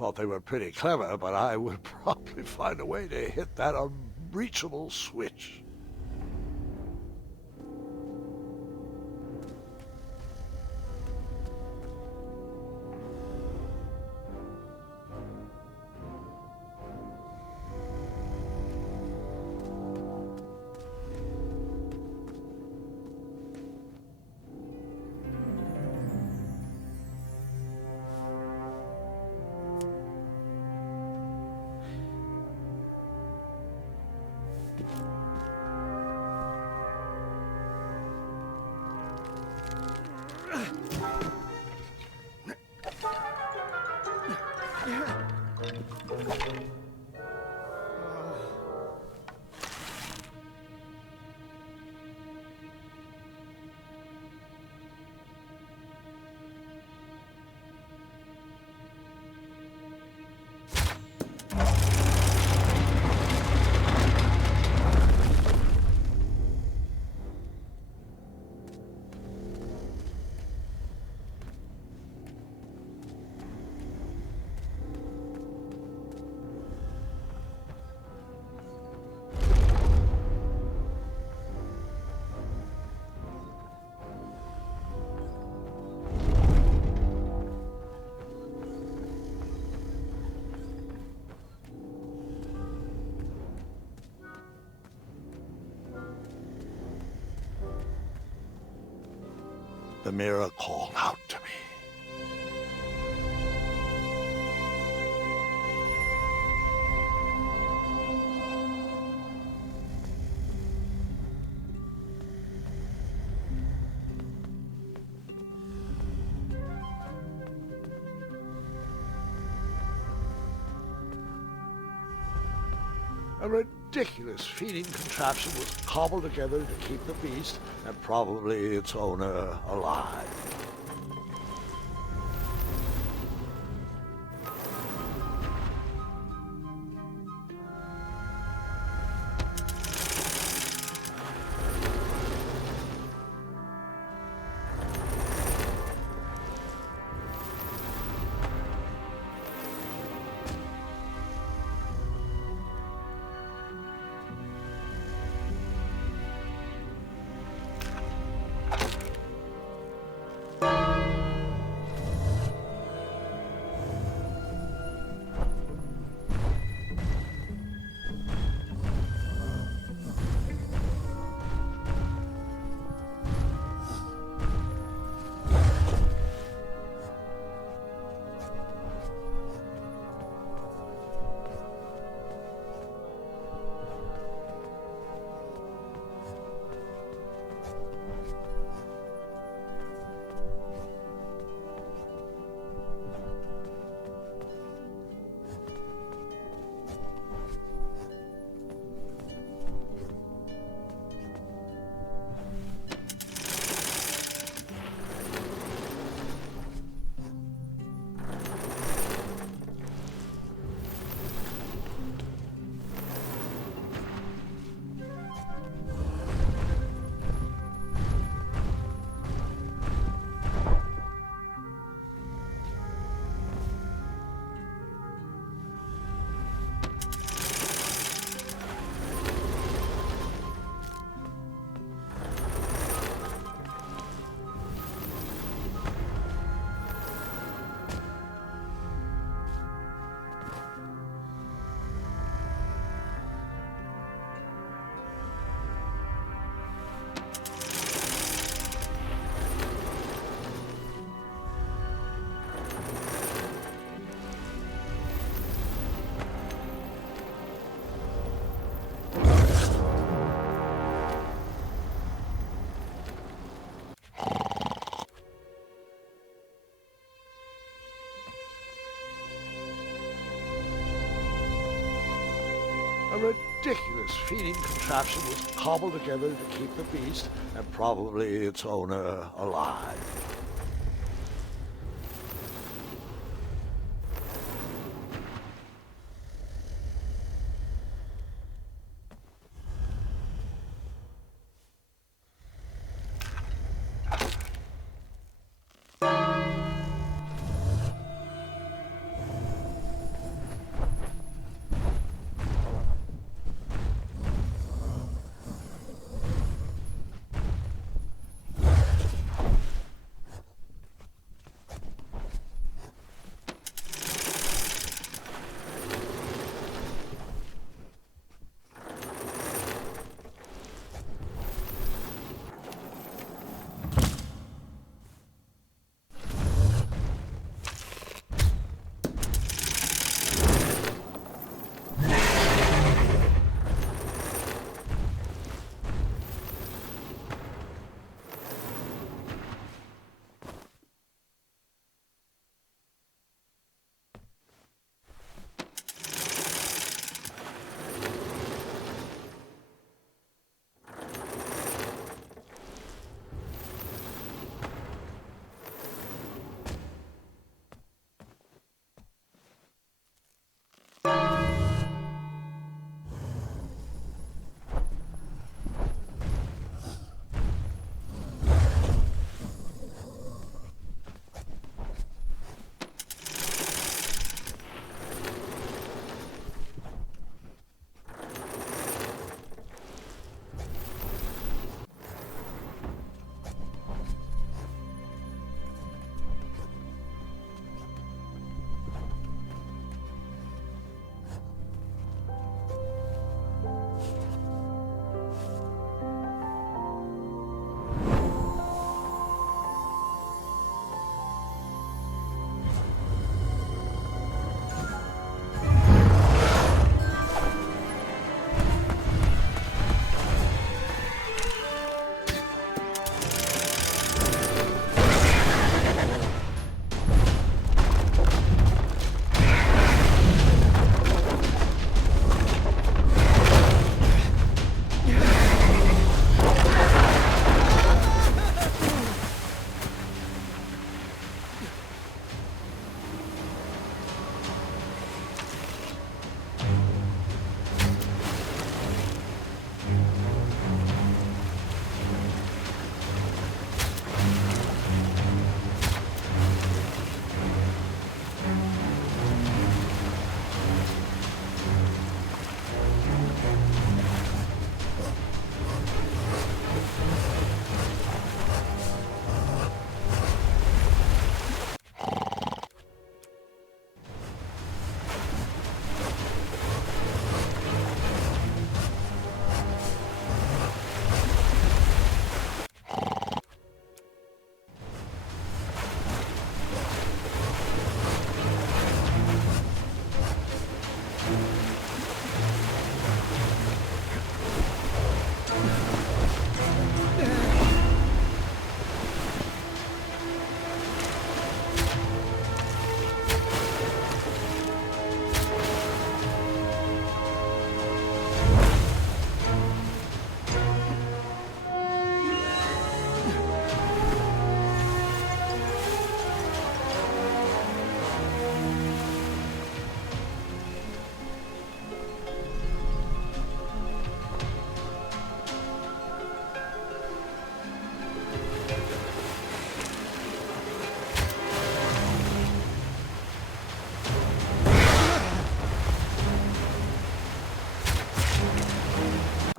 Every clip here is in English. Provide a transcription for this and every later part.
thought they were pretty clever, but I would probably find a way to hit that unreachable switch. The mirror called out to me. A ridiculous feeding contraption was cobbled together to keep the beast and probably its owner alive. A ridiculous feeding contraption was cobbled together to keep the beast and probably its owner alive.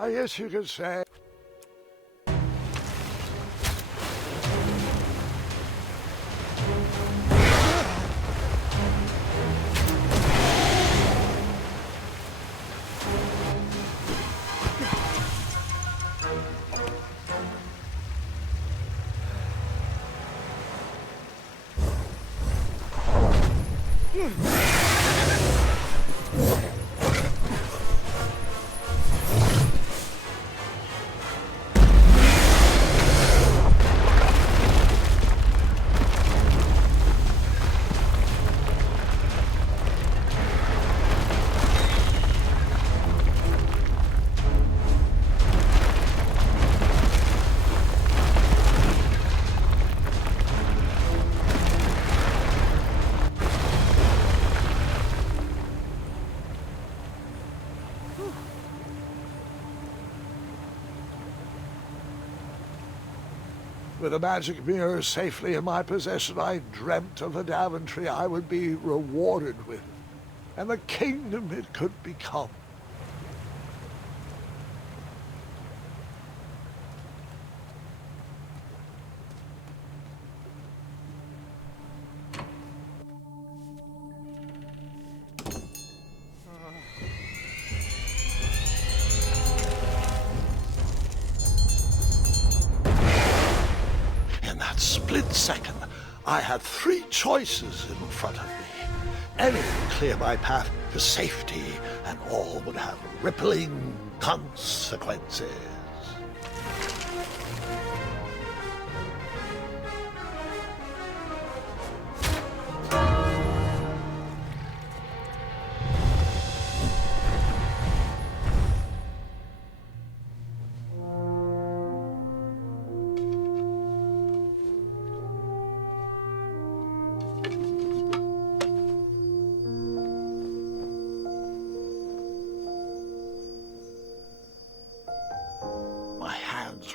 I guess you could say. With a magic mirror safely in my possession, I dreamt of the Daventry I would be rewarded with, and the kingdom it could become. Split second, I had three choices in front of me. Any would clear my path to safety, and all would have rippling consequences.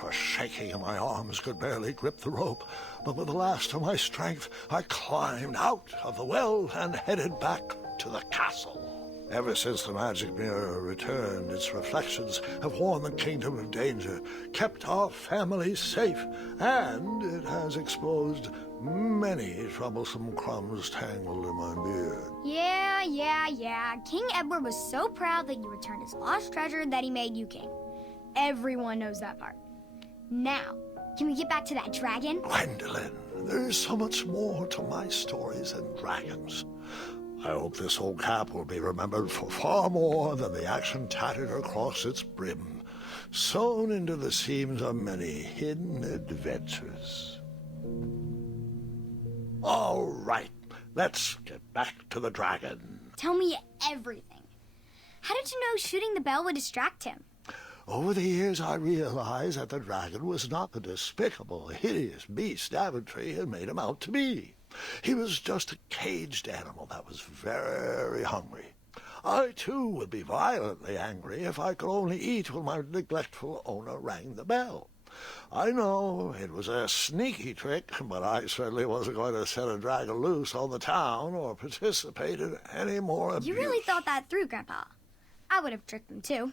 Were shaking and my arms could barely grip the rope, but with the last of my strength I climbed out of the well and headed back to the castle. Ever since the magic mirror returned, its reflections have warned the kingdom of danger, kept our family safe, and it has exposed many troublesome crumbs tangled in my beard. Yeah. King Edward was so proud that you returned his lost treasure that he made you king. Everyone knows that part. Now, can we get back to that dragon? Gwendolyn, there's so much more to my stories than dragons. I hope this old cap will be remembered for far more than the action tattered across its brim, sewn into the seams of many hidden adventures. All right, let's get back to the dragon. Tell me everything. How did you know shooting the bell would distract him? Over the years, I realized that the dragon was not the despicable, hideous beast Daventry had made him out to be. He was just a caged animal that was very hungry. I, too, would be violently angry if I could only eat when my neglectful owner rang the bell. I know it was a sneaky trick, but I certainly wasn't going to set a dragon loose on the town or participate in any more abuse. You really thought that through, Grandpa. I would have tricked them, too.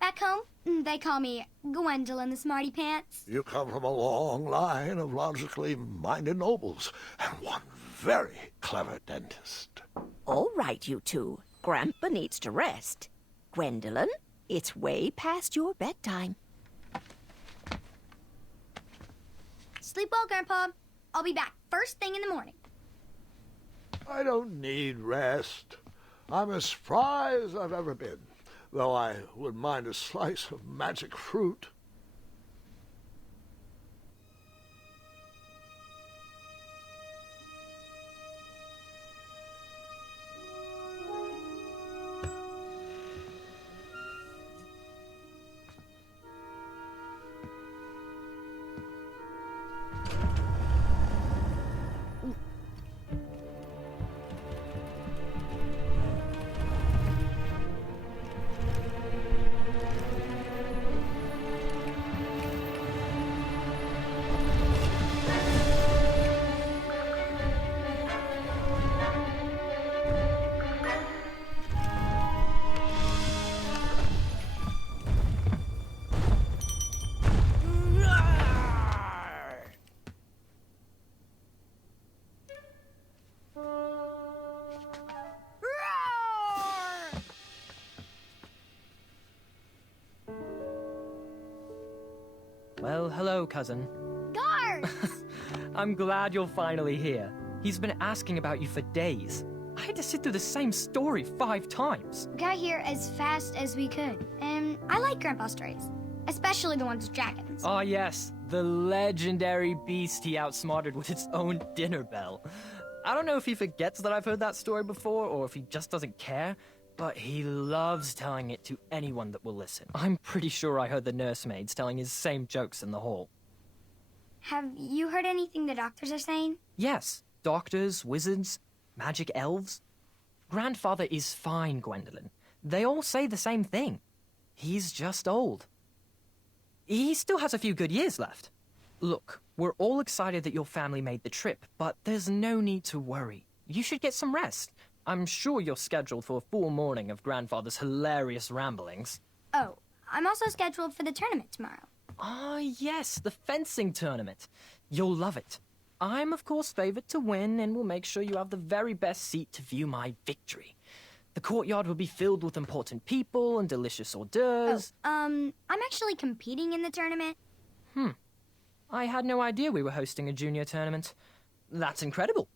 Back home, they call me Gwendolyn the Smarty Pants. You come from a long line of logically minded nobles and one very clever dentist. All right, you two. Grandpa needs to rest. Gwendolyn, it's way past your bedtime. Sleep well, Grandpa. I'll be back first thing in the morning. I don't need rest. I'm as spry as I've ever been, though I wouldn't mind a slice of magic fruit. Well, hello, cousin. Guards! I'm glad you're finally here. He's been asking about you for days. I had to sit through the same story 5 times. We got here as fast as we could, and I like Grandpa's stories, especially the ones with dragons. Ah, yes, the legendary beast he outsmarted with its own dinner bell. I don't know if he forgets that I've heard that story before, or if he just doesn't care, but he loves telling it to anyone that will listen. I'm pretty sure I heard the nursemaids telling his same jokes in the hall. Have you heard anything the doctors are saying? Yes, doctors, wizards, magic elves. Grandfather is fine, Gwendolyn. They all say the same thing. He's just old. He still has a few good years left. Look, we're all excited that your family made the trip, but there's no need to worry. You should get some rest. I'm sure you're scheduled for a full morning of Grandfather's hilarious ramblings. Oh, I'm also scheduled for the tournament tomorrow. Ah, yes, the fencing tournament. You'll love it. I'm, of course, favored to win, and will make sure you have the very best seat to view my victory. The courtyard will be filled with important people and delicious hors d'oeuvres. I'm actually competing in the tournament. I had no idea we were hosting a junior tournament. That's incredible.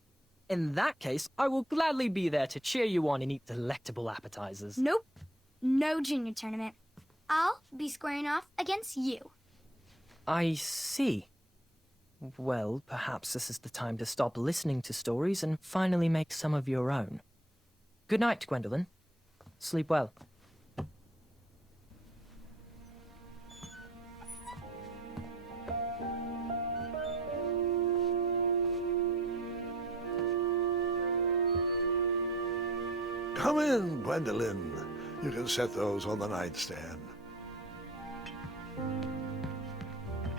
In that case, I will gladly be there to cheer you on and eat delectable appetizers. Nope, no junior tournament. I'll be squaring off against you. I see. Well, perhaps this is the time to stop listening to stories and finally make some of your own. Good night, Gwendolyn. Sleep well. Come in, Gwendolyn. You can set those on the nightstand.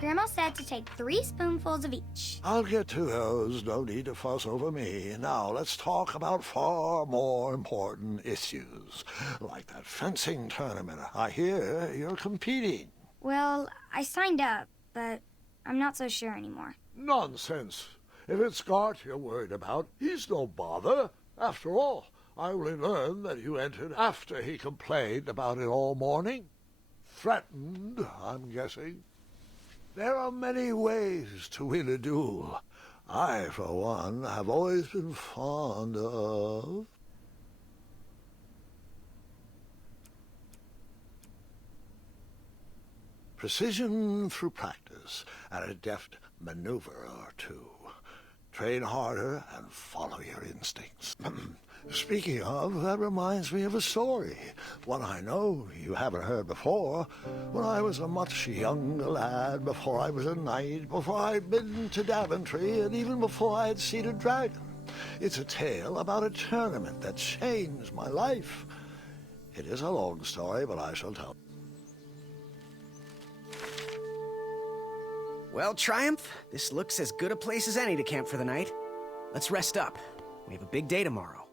Grandma said to take 3 spoonfuls of each. I'll get to those. No need to fuss over me. Now let's talk about far more important issues, like that fencing tournament. I hear you're competing. Well, I signed up, but I'm not so sure anymore. Nonsense. If it's Gart you're worried about, he's no bother. After all, I only learned that you entered after he complained about it all morning. Threatened, I'm guessing. There are many ways to win a duel. I, for one, have always been fond of... precision through practice and a deft maneuver or two. Train harder and follow your instincts. Speaking of, that reminds me of a story, one I know you haven't heard before. When I was a much younger lad, before I was a knight, before I'd been to Daventry, and even before I'd seen a dragon. It's a tale about a tournament that changed my life. It is a long story, but I shall tell. Well, Triumph, this looks as good a place as any to camp for the night. Let's rest up. We have a big day tomorrow.